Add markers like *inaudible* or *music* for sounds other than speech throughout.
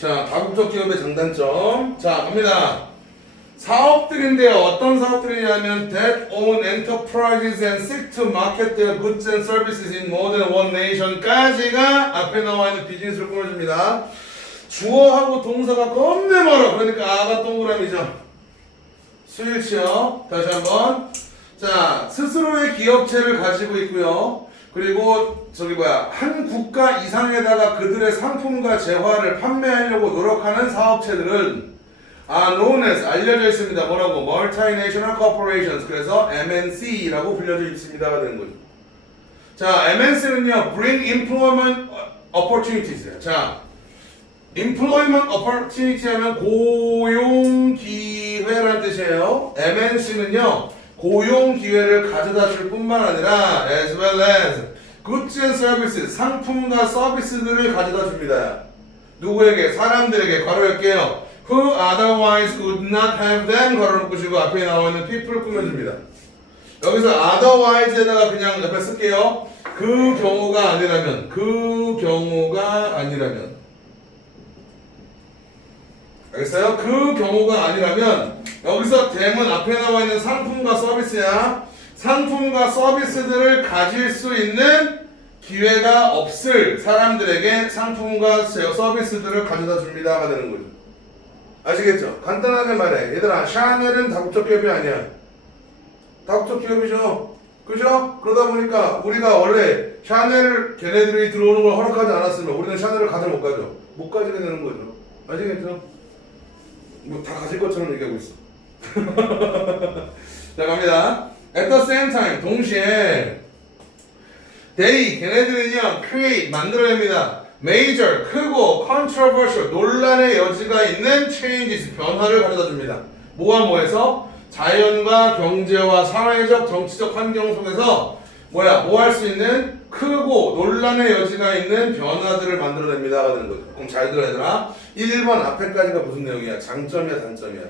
자, 다국적 기업의 장단점. 자, 갑니다. 사업들인데요. 어떤 사업들이냐면 that own enterprises and seek to market their goods and services in more than one nation까지가 앞에 나와 있는 비즈니스를 꾸며줍니다. 주어하고 동사가 겁내 멀어. 그러니까 아가 동그라미죠. 수일치요. 다시 한번. 자, 스스로의 기업체를 가지고 있고요. 그리고 저기 뭐야 한 국가 이상에다가 그들의 상품과 재화를 판매하려고 노력하는 사업체들은 아 known as 알려져 있습니다. 뭐라고? Multinational Corporations. 그래서 MNC라고 불려져 있습니다가 되는 거죠. 자, MNC는요, Bring Employment Opportunities예요. 자, Employment Opportunity 하면 고용 기회라는 뜻이에요. MNC는요, 고용 기회를 가져다 줄 뿐만 아니라 as well as goods and 상품과 서비스들을 가져다 줍니다. 누구에게? 사람들에게 괄호 열게요. Who otherwise would not have them 괄호 놓으시고 앞에 나와 있는 people을 꾸며줍니다. 여기서 otherwise에다가 그냥 옆에 쓸게요. 그 경우가 아니라면, 그 경우가 아니라면. 알겠어요? 그 경우가 아니라면 여기서 대문 앞에 나와 있는 상품과 서비스야. 상품과 서비스들을 가질 수 있는 기회가 없을 사람들에게 상품과 서비스들을 가져다 줍니다가 되는 거죠. 아시겠죠? 간단하게 말해. 얘들아, 샤넬은 다국적 기업이 아니야. 다국적 기업이죠. 그죠? 그러다 보니까 우리가 원래 샤넬 걔네들이 들어오는 걸 허락하지 않았으면 우리는 샤넬을 가져 못 가죠. 못 가지게 되는 거죠. 아시겠죠? 뭐 다 가질 것처럼 얘기하고 있어. *laughs* 자 갑니다. At the same time 동시에 they 걔네들은요 create 만들어냅니다. major 크고 controversial 논란의 여지가 있는 changes 변화를 가져다 줍니다. 뭐와 뭐해서 자연과 경제와 사회적 정치적 환경 속에서 뭐야 뭐 할 수 있는 크고 논란의 여지가 있는 변화들을 거죠. 그럼 잘 들어야 되나? 1번 앞에까지가 무슨 내용이야? 장점이야 단점이야?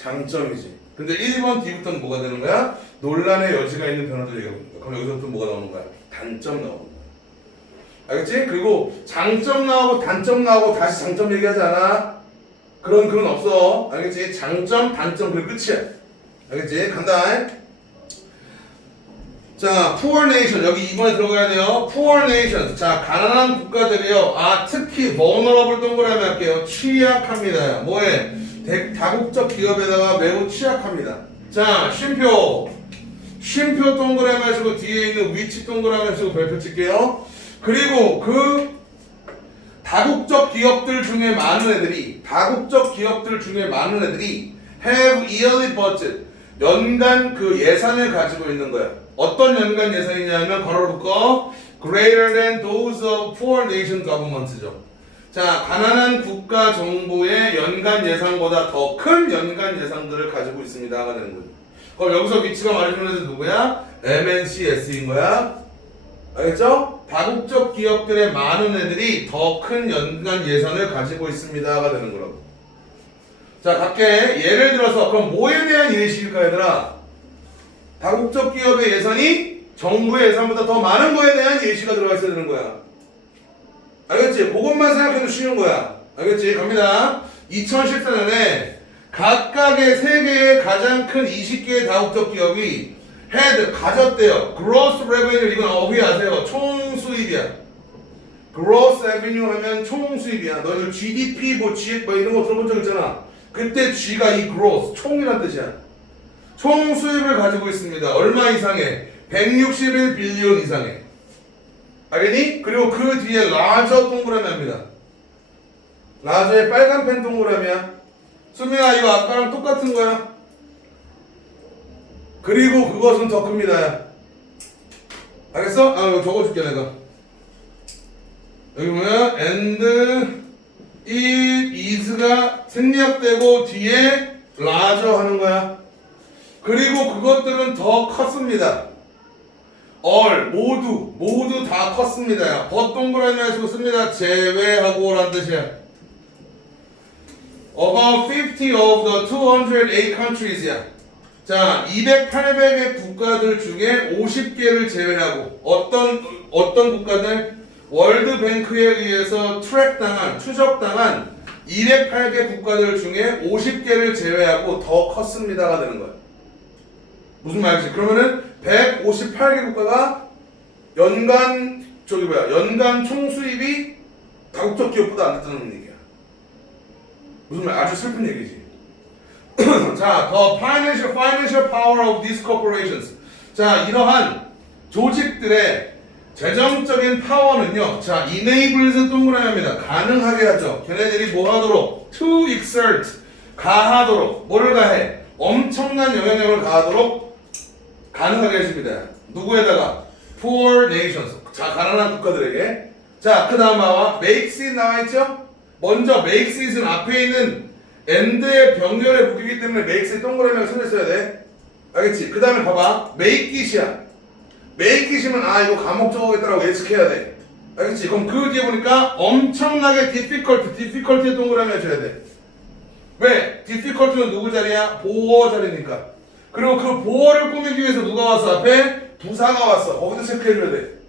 장점이지. 근데 1번 뒤부터는 뭐가 되는 거야? 논란의 여지가 있는 변화들 얘기하고 있는 거야. 그럼 여기서부터 뭐가 나오는 거야? 단점 나오는 거야. 알겠지? 그리고 장점 나오고 단점 나오고 다시 장점 얘기하지 않아? 그런 그런 없어. 알겠지? 장점, 단점 그리고 끝이야. 알겠지? 간다. 자, poor nation 여기 이번에 들어가야 돼요. poor nations. 자, 가난한 국가들이요. 아, 특히 vulnerable 동그라미 할게요. 취약합니다. 뭐에? 대, 다국적 기업에다가 매우 취약합니다. 자, 쉼표. 쉼표 동그라미 하시고 뒤에 있는 위치 동그라미 하시고 별표 칠게요. 그리고 그 다국적 기업들 중에 많은 애들이 다국적 기업들 중에 많은 애들이 have yearly budget 연간 그 예산을 가지고 있는 거야. 어떤 연간 예산이냐면 걸어 묶어 greater than those of poor nation governments죠. 자, 가난한 국가 정부의 연간 예산보다 더 큰 연간 예산들을 가지고 있습니다가 되는 거죠. 그럼 여기서 위치가 말해주는 애들 누구야? MNCS인 거야. 알겠죠? 다국적 기업들의 많은 애들이 더 큰 연간 예산을 가지고 있습니다가 되는 거라고. 자, 갈게. 예를 들어서 그럼 뭐에 대한 예시일까 얘들아? 다국적 기업의 예산이 정부의 예산보다 더 많은 거에 대한 예시가 들어가 있어야 되는 거야. 알겠지? 그것만 생각해도 쉬운 거야. 알겠지? 갑니다. 2014년에 각각의 세계의 가장 큰 20개의 다국적 기업이 had 가졌대요. gross revenue 이건 어휘 아세요? 총 수입이야. gross revenue 하면 총 수입이야. 너희들 GDP 뭐 G 뭐 이런 거 들어본 적 있잖아. 그때 G가 이 gross 총이란 뜻이야. 총 수입을 가지고 있습니다. 얼마 이상의? 161 빌리온 이상의. 알겠니? 그리고 그 뒤에 라저 동그라미 합니다. 라저의 빨간 펜 동그라미야. 수민아 이거 아까랑 똑같은 거야. 그리고 그것은 더 큽니다. 알겠어? 아 이거 적어줄게 내가. 여기 보면 and it is가 생략되고 뒤에 larger 하는 거야. 그리고 그것들은 더 컸습니다. All 모두 모두 다 컸습니다. 버 동그라미 하시고 씁니다. 제외하고란 뜻이야. About 50 of the 208 countries야. 자, 200, 800의 국가들 중에 50개를 제외하고 어떤 어떤 국가들 월드뱅크에 의해서 트랙당한 추적당한 208개 국가들 중에 50개를 제외하고 더 컸습니다가 되는 거예요. 무슨 말이지? 그러면은 158개 국가가 연간 저기 뭐야 연간 총 수입이 다국적 기업보다 안 됐다는 얘기야. 무슨 말? 아주 슬픈 얘기지. *clears throat* 자, the financial financial power of these corporations. 자, 이러한 조직들의 재정적인 파워는요. 자, enables 동그라미입니다. 가능하게 하죠. 걔네들이 뭐 하도록 to exert 가하도록 뭐를 가해? 엄청난 영향력을 가하도록 가능하게 해줍니다. 누구에다가 poor nations. 자, 가난한 국가들에게. 자, 그 다음 봐봐. makes it 나와 있죠? 먼저 makes it은 앞에 있는 and의 병렬에 묶이기 때문에 makes it 동그라미가 손에 써야 돼. 알겠지? 그 다음에 봐봐. make it이야. make it이면 아 이거 감옥 적어야겠다라고 예측해야 돼. 알겠지? 그럼 그 뒤에 보니까 엄청나게 difficult, difficult의 동그라미 해줘야 돼. 왜? difficult는 누구 자리야? 보어 자리니까. 그리고 그 보어를 꾸미기 위해서 누가 왔어? 앞에 부사가 왔어. 거기도 체크해줘야 돼.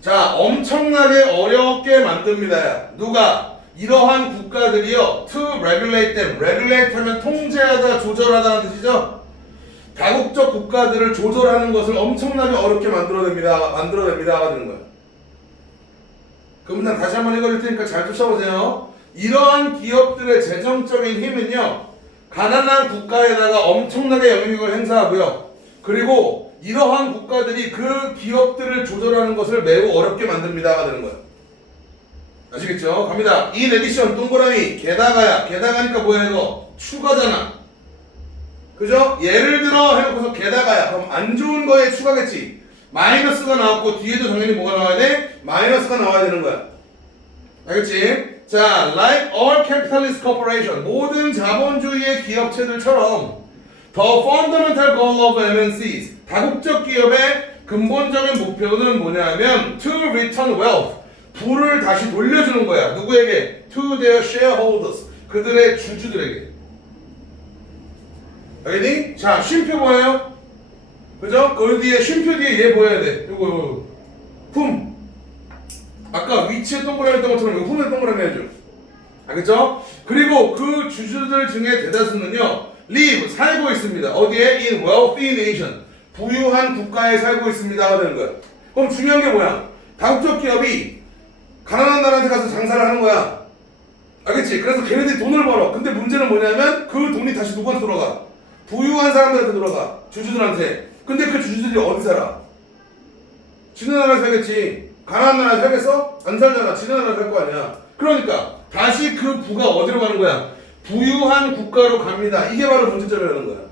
자, 엄청나게 어렵게 만듭니다. 누가? 이러한 국가들이요. to regulate them. regulate 하면 통제하다, 조절하다는 뜻이죠. 다국적 국가들을 조절하는 것을 엄청나게 어렵게 만들어냅니다. 만들어냅니다가 되는 거예요. 그럼 난 다시 한번 읽어줄 테니까 잘 쫓아보세요. 이러한 기업들의 재정적인 힘은요, 가난한 국가에다가 엄청나게 영향력을 행사하고요. 그리고 이러한 국가들이 그 기업들을 조절하는 것을 매우 어렵게 만듭니다가 되는 거예요. 아시겠죠? 갑니다. 이 에디션 동그라미 게다가야 게다가니까 뭐야 이거 추가잖아. 그죠? 예를 들어 해놓고서 게다가야 그럼 안 좋은 거에 추가겠지. 마이너스가 나왔고 뒤에도 당연히 뭐가 나와야 돼? 마이너스가 나와야 되는 거야. 알겠지? 자, like all capitalist corporation 모든 자본주의의 기업체들처럼 the fundamental goal of MNCs 다국적 기업의 근본적인 목표는 뭐냐면 to return wealth 부를 다시 돌려주는 거야. 누구에게? to their shareholders 그들의 주주들에게. 알겠니? 자, 쉼표 뭐예요? 그죠? 그 뒤에 쉼표 뒤에 얘 보여야 돼. 요거 요거. 품. 아까 위치에 동그라미 했던 것처럼 품에 동그라미 해줘. 알겠죠? 그리고 그 주주들 중에 대다수는요, live 살고 있습니다. 어디에? in wealthy nation 부유한 국가에 살고 있습니다가 되는 거야. 그럼 중요한 게 뭐야? 다국적 기업이 가난한 나라한테 가서 장사를 하는 거야. 알겠지? 그래서 걔네들이 돈을 벌어. 근데 문제는 뭐냐면 그 돈이 다시 누구한테 돌아가? 부유한 사람들한테 돌아가. 주주들한테. 근데 그 주주들이 어디 살아? 지는 나라에 살겠지. 가난한 나라에 살겠어? 안 살잖아. 지는 나라에 살거 아니야. 그러니까 다시 그 부가 어디로 가는 거야? 부유한 국가로 갑니다. 이게 바로 문제점이라는 거야.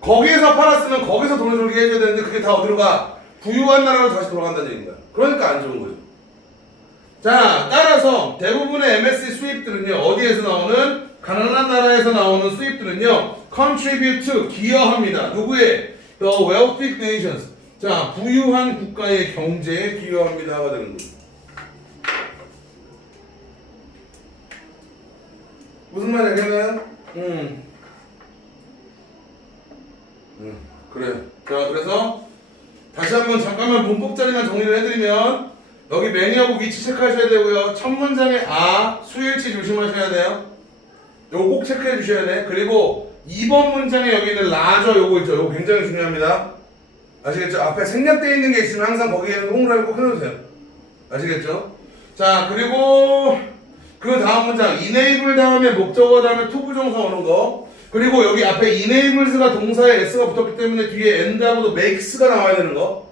거기에서 팔았으면 거기서 돈을 돌게 해줘야 되는데 그게 다 어디로 가? 부유한 나라로 다시 돌아간다는 거야. 그러니까 안 좋은 거죠. 자, 따라서 대부분의 MSC 수입들은요, 어디에서 나오는? 가난한 나라에서 나오는 수입들은요, contribute 기여합니다. 누구의? The wealthy nations. 자, 부유한 국가의 경제에 기여합니다가 되는 거죠. 무슨 말 얘기하나요? 음. 음, 그래. 자, 그래서 다시 한번 잠깐만 문법 자리만 정리를 해드리면 여기 매니하고 위치 체크하셔야 되고요. 첫 문장에 아, 수일치 조심하셔야 돼요. 요거 꼭 체크해 주셔야 돼. 그리고 2번 문장에 여기 있는 라저 요거 있죠. 요거 굉장히 중요합니다. 아시겠죠? 앞에 생략되어 있는 게 있으면 항상 거기에는 동그라미 꼭 해놓으세요. 아시겠죠? 자, 그리고 그 다음 문장 enable 다음에 목적어 다음에 to 부정사 오는 거 그리고 여기 앞에 enables가 동사에 s가 붙었기 때문에 뒤에 and하고도 makes가 나와야 되는 거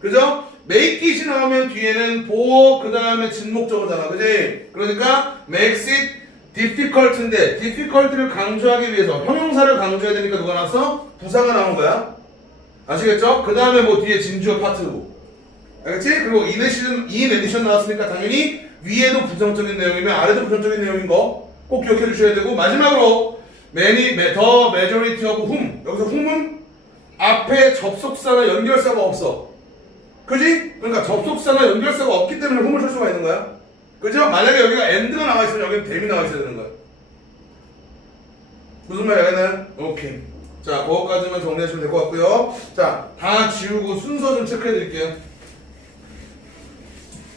그죠? make it이 나오면 뒤에는 for 그 다음에 진목적어잖아 그지? 그러니까 makes it difficult인데 difficult를 강조하기 위해서 형용사를 강조해야 되니까 누가 나왔어? 부사가 나온 거야 아시겠죠? 그 다음에 뭐 뒤에 진주어 파트고 알겠지? 그리고 addition, in addition 나왔으니까 당연히 위에도 부정적인 내용이면 아래도 부정적인 내용인 거 꼭 기억해 주셔야 되고 마지막으로 many, the majority of whom 여기서 whom은 앞에 접속사나 연결사가 없어 그지? 그러니까 접속사나 연결사가 없기 때문에 whom을 쓸 수가 있는 거야 그죠? 만약에 여기가 and가 나와 있으면 여기는 them이 나와 있어야 되는 거야 무슨 말 알겠나요? 오케이 자 그거까지만 정리하시면 될 것 같고요 자 다 지우고 순서 좀 체크해 드릴게요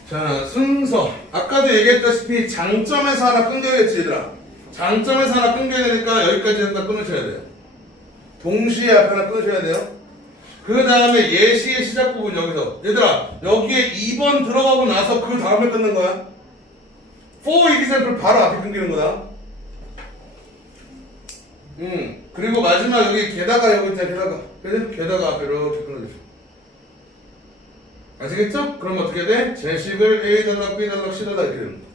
자, 순서. 아까도 얘기했다시피 장점에서 하나 끊겨야겠지, 얘들아. 장점에서 하나 끊겨야 되니까 여기까지 일단 끊으셔야 돼요. 동시에 앞에 하나 끊으셔야 돼요. 그 다음에 예시의 시작 부분 여기서. 얘들아, 여기에 2번 들어가고 나서 그 다음에 끊는 거야. for example 바로 앞에 끊기는 거다. 음, 그리고 마지막 여기 게다가 여기 있잖아, 게다가. 그래서 게다가 앞에 이렇게 끊어주세요. 아시겠죠? 그럼 어떻게 돼? 제식을 A 달러, B 달러, C 달러 이렇게 됩니다.